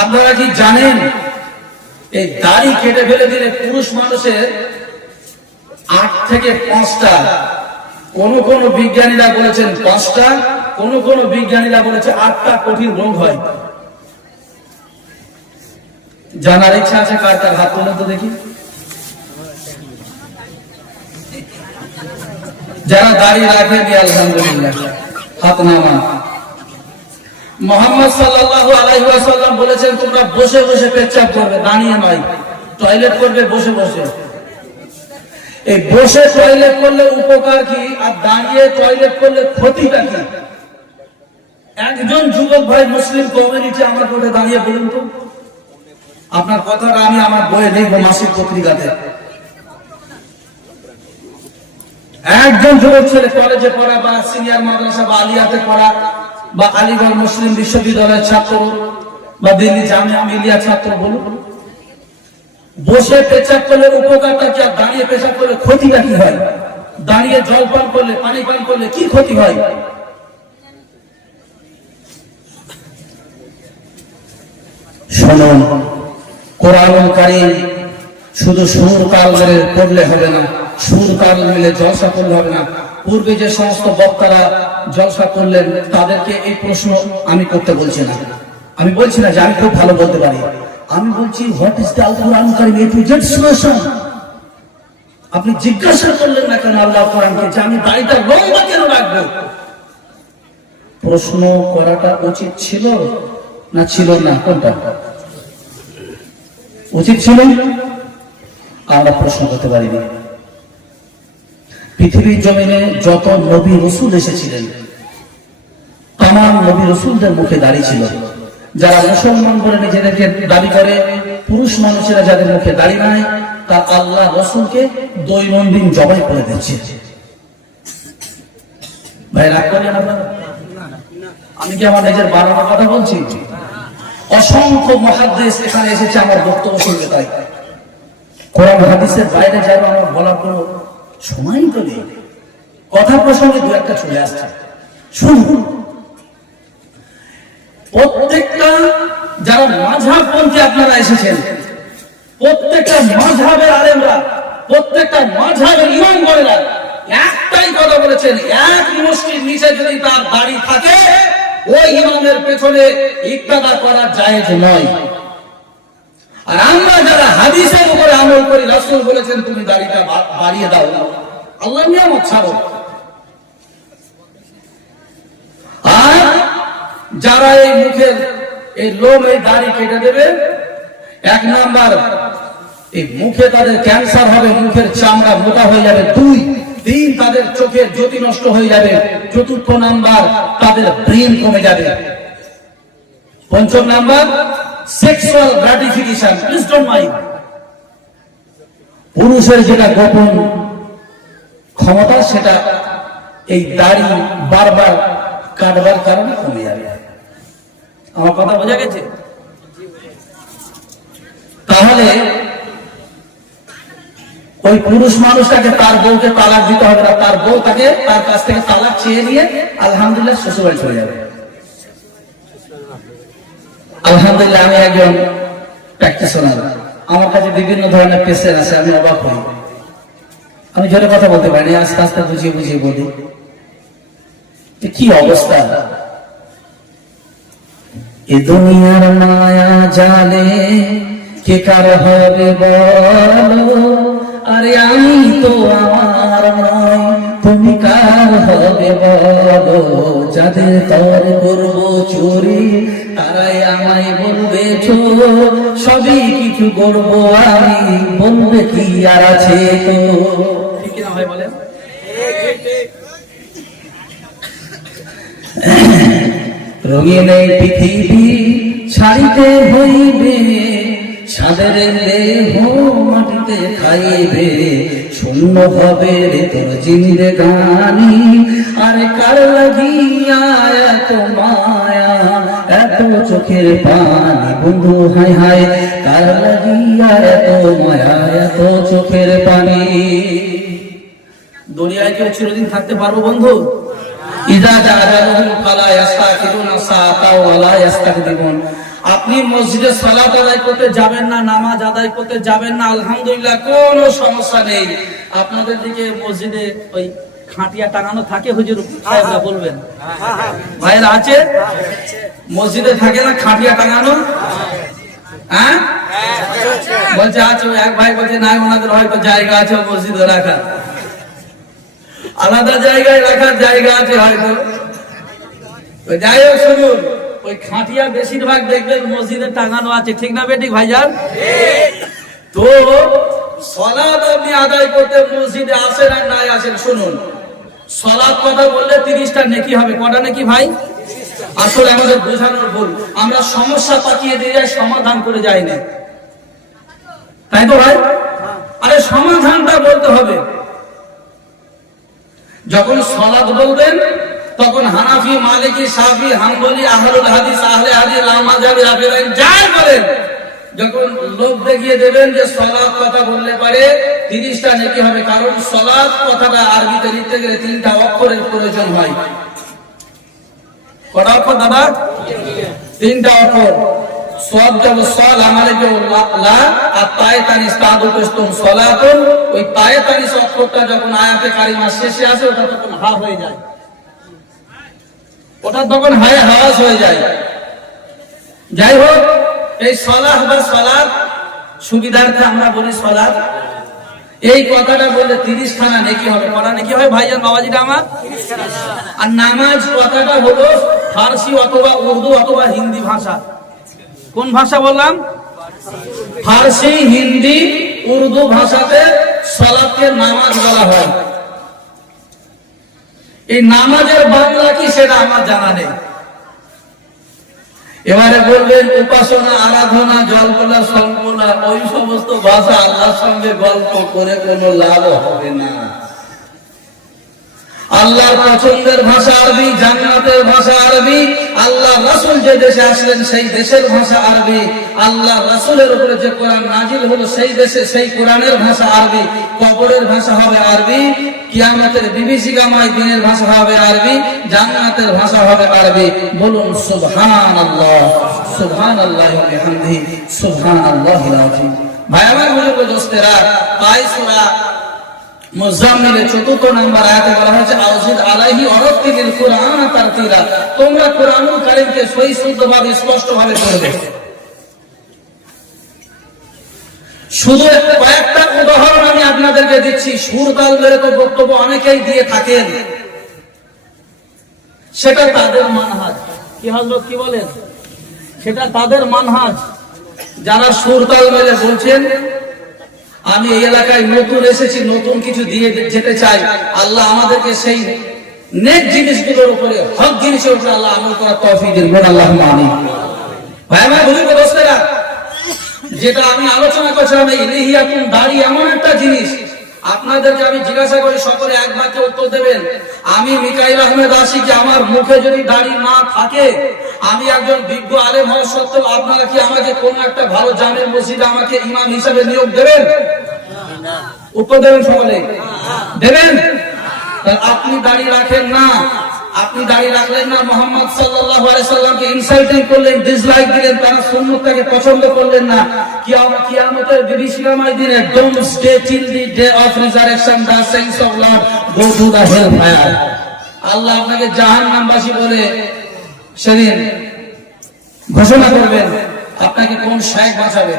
আপনারা কি জানেন, এই দাড়ি কেটে ফেলে দিলে পুরুষ মানুষের আট থেকে পাঁচটা, কোন কোন বিজ্ঞানীরা বলেছেন পাঁচটা, কোন কোন বিজ্ঞানীরা বলেছে আটটা কঠিন রোগ হয়। জানার ইচ্ছা আছে কার তার হাত তো দেখি। যারা দাঁড়িয়ে রাখেন আলহামদুলিল্লাহ। হাত নামা মোহাম্মদ সাল্লাল্লাহু আলাইহি ওয়াসাল্লাম বলেছেন, তোমরা বসে বসে পেচ্ছাপ করবে, দাঁড়িয়ে নয়, টয়লেট করবে, বসে বসে। এই বসে টয়লেট করলে উপকার কি, আর দাঁড়িয়ে টয়লেট করলে ক্ষতিটা কি? একজন যুবক ভাই মুসলিম কমিউনিটি আমার কোটে দাঁড়িয়ে বলুন তো। আপনার কথাটা আমি আমার বইয়ে দেখব মাসিক পত্রিকাতে। একজন যুবক ছেলে কলেজে পড়া বা সিনিয়র মাদ্রাসা বা আলিয়াতে পড়া বা আলিগড় মুসলিম বিশ্ববিদ্যালয়ের ছাত্র বা দিল্লি জামিয়া মিলিয়া ছাত্র বলুন, বসে পেশাব করলে উপকারটা কি আর দাঁড়িয়ে পেশাব করলে ক্ষতিটা কি হয়? দাঁড়িয়ে জল পান করলে, পানি পান করলে কি ক্ষতি হয়? শুনুন কোরআন কারিম শুধু সুর কাল মেরে পড়লে হবে না সুর কাল মিলে জলসা করলে হবে না। পূর্বে যে সমস্ত বক্তারা জলসা করলেন, তাদেরকে এই প্রশ্ন আমি করতে বলছি না। আমি বলছি না যে আমি খুব ভালো বলতে পারি। আমি বলছি what is the Quran the solution আপনি জিজ্ঞাসা করলেন না কেন আল্লাহ কোরআনকে যে আমি বাড়িটা লম্বা কেন রাখব? প্রশ্ন করাটা উচিত ছিল না ছিল না? কোনটা? উচিত ছিল? আমরা প্রশ্ন করতে পারিনি। পৃথিবীর জমিনে যত নবী রসুল এসেছিলেন, তামাম নবী রসুলদের মুখে দাঁড়িয়ে ছিল। যারা মুসলমান বলে নিজেদেরকে দাবি করে, পুরুষ মানুষেরা যাদের মুখে দাঁড়িয়ে নাই তার আল্লাহ রসুলকে দৈনন্দিন জবাই করে দিচ্ছে। ভাই, রাগ আপনারা? আমি কি আমার নিজের বানানো কথা বলছি? অসংখ্য মহাদেশ এখানে এসেছে আমার বক্তব্য শুনবে তাই। কোরআন হাদিসের বাইরে যাবে আমার বলার কোনো সময় নেই। কথা প্রসঙ্গে দু একটা চলে আসছে। শুনুন। প্রত্যেকটা যারা মাঝাবপন্থী আপনারা এসেছেন, প্রত্যেকটা মাঝাবের আলেমরা, প্রত্যেকটা মাঝাবের ইমাম বলেরা একটাই কথা বলেছেন, এক মুষ্টির নিচে যদি তার দাড়ি থাকে, ওই ইমামের পেছনে ইক্তাদা করা জায়েজ নয়। আর আমরা যারা হাদিসের উপরে আমল করি রাসূল বলেছেন, তুমি দাড়িটা বাড়িয়ে দাও। আল্লাহ নিয়ামত ছাড়ো। আর যারা এই মুখের এই লোম, এই দাড়ি কেটে দেবে, এক নাম্বার, এই মুখে তাদের ক্যান্সার হবে, মুখের চামড়া মোটা হয়ে যাবে। দুই তিন তাদের চোখের জ্যোতি নষ্ট হয়ে যাবে। চতুর্থ নাম্বার, তাদের ব্রেন কমে যাবে। পঞ্চম number sexual gratification don't mind পুরুষের যেটা গোপন ক্ষমতা, সেটা এই দাড়ি বারবার কাটবার কারণে কমে যাবে। আমার কথা বোঝা গেছে? তাহলে ওই পুরুষ মানুষটাকে তার বউকে তালাক দিতে হবে না, তার বউ তাকে তার কাছ থেকে তালাক চেয়ে নিয়ে আলহামদুলিল্লাহ শ্বশুরবাড়ি চলে যাবে। আলহামদুলিল্লাহ, আমি একজন প্র্যাকটিশনার আমার কাছে বিভিন্ন ধরনের পেশেন্ট আছে, আমি অবাক হই। আমি জোরে কথা বলতে পারি আস্তে আস্তে বুঝিয়ে বুঝিয়ে বলি। কি অবস্থা? এ দুনিয়ার মায়া জালে কে কার হবে বলো? আরে আমি তো আমার নয় তুমি কার হবে বলো? যাদের তর করব চুরি, তারাই আমায় বলবে চোর। সবই কিছু করব আমি। বলবে কি আর আছে তো? ঠিক না হয় বলেন? রঙিন এই পৃথিবী ছাড়িতে হইবে সাদের দেহ মাটিতে খাইবে শূন্য হবে রে তোর জিন্দে গানি আরে কার লাগিয়া এত মায়া? এত চোখের পানি, বন্ধু হাই হাই কার লাগিয়া এত মায়া, এত চোখের পানি? কেউ চিরদিন থাকতে পারব, বন্ধু? আপনি মসজিদে সালাত আদায় করতে যাবেন না, নামাজ আদায় করতে যাবেন না, আলহামদুলিল্লাহ, কোনো সমস্যা নেই। আপনাদের দিকে মসজিদে ওই খাটিয়া টাঙানো থাকে হুজুর সাহেবরা বলবেন। ভাইয়েরা আছে? মসজিদে থাকে না খাটিয়া টাঙানো? হ্যাঁ? বলছে আছে এক ভাই বলছে নাই ওনাদের হয়তো জায়গা আছে মসজিদে রাখা আলাদা জায়গায় রাখার জায়গা আছে হয়তো। যাই হোক শুনুন ওই খাটিয়া বেশিরভাগ দেখবেন মসজিদে টাঙানো আছে। ঠিক না বেঠিক ভাইজান? তো সলাদ আপনি আদায় করতে মসজিদে আসেন আর নাই আসেন শুনুন। সলাদ কথা বললে তিরিশটা নেকি হবে। কটা ভাই? আসলে আমাদের বোঝানোর ভুল। আমরা সমস্যা পাঠিয়ে দিয়ে যাই সমাধান করে যাই না তাই তো ভাই? আরে সমাধানটা বলতে হবে। যখন সলাদ বলবেন, তখন হানাফি, মালিকি, সাফি, হাম্বলি, আহলুল হাদিস, আহলে হাদিস লামাজাবি রাফিরাইন যাই বলেন। যখন লোক দেখিয়ে দেবেন যে সলাদ কথা বললে পারে তিরিশটা নেকি হবে, কারণ সলাদ কথাটা আরবিতে লিখতে গেলে তিনটা অক্ষরের প্রয়োজন হয়। কটা অক্ষর দাদা তিনটা অক্ষর। শেষে আসে, ওটা তখন হয়ে যায়। ওটা তখন হায় হয়ে যায়। যাই হোক, এই সলাহ বা সলাদ সুবিধার্থে আমরা বলি সলাদ এই কথাটা বললে তিরিশ খানা নেকি হবে। কটা নেকি হবে ভাইজান বাবাজিটা আমার? আর নামাজ কথাটা হলো ফার্সি অথবা উর্দু অথবা হিন্দি ভাষা। কোন ভাষা বললাম? ফার্সি, হিন্দি, উর্দু ভাষাতে সলাদকে নামাজ বলা হয়। এই নামাজের বাংলা কি সেটা আমার জানা নেই। এবারে বলবেন, উপাসনা, আরাধনা, জল্পনা সম্পনা ওই সমস্ত ভাষা আল্লাহর সঙ্গে গল্প করে কোনো লাভ হবে না। আল্লাহর পছন্দের ভাষা আরবি, জান্নাতের ভাষা আরবি। আল্লাহ রাসূল যে দেশে আসলেন, সেই দেশের ভাষা আরবি। আল্লাহ রাসূলের উপরে যে কোরআন নাজিল হলো, সেই দেশে সেই কোরআনের ভাষা আরবি। কবরের ভাষা হবে আরবি, কিয়ামতের বিভীষিকাময় দিনের ভাষা হবে আরবি, জান্নাতের ভাষা হবে আরবি। বলুন, সুবহানাল্লাহ, সুবহানাল্লাহি ওয়া বিহামদিহি, সুবহানাল্লাহিল আযীম। ভাই, আমার বুজুর্গ দোস্তেরা, তাই সূরা মুজাম্মিলের চতুর্থ উদাহরণ আমি আপনাদেরকে দিচ্ছি। মেরে তো বক্তব্য অনেকেই দিয়ে থাকেন। সেটা তাদের মানহাজ। কি হজরত কি বলেন? সেটা তাদের মানহাজ। যারা সুর মেরে বলছেন আমি এই এলাকায় নতুন এসেছি, নতুন কিছু দিয়ে যেতে চাই। আল্লাহ আমাদেরকে সেই নেক জিনিসগুলোর উপরে, হক জিনিসের উপরে আল্লাহ আমল করার তফি দিন। আল্লাহ ভাই যেটা আমি আলোচনা করছিলাম, এই দাড়ি এমন একটা জিনিস আপনাদেরকে আমি জিজ্ঞাসা করি, সকলে এক বাক্যে উত্তর দেবেন। আমি মিকাইল আহমেদ আসি যে আমার মুখে যদি দাড়ি না থাকে, আমি একজন বিজ্ঞ আলেম হওয়া সত্ত্বেও আপনারা কি আমাকে কোন একটা ভালো জামের মসজিদে আমাকে ইমাম হিসাবে নিয়োগ দেবেন? উত্তর দেবেন সকলে। দেবেন? আপনি দাড়ি রাখেন না। আপনি দাড়ি রাখলেন না, মোহাম্মদ সাল্লামকে ইনসাল্টিং করলেন ডিসলাইক দিলেন, তার সুন্নতটাকে পছন্দ করলেন না। অফ দা অফ আল্লাহ আপনাকে বলে করবেন, আপনাকে কোন শেখ বাঁচাবে?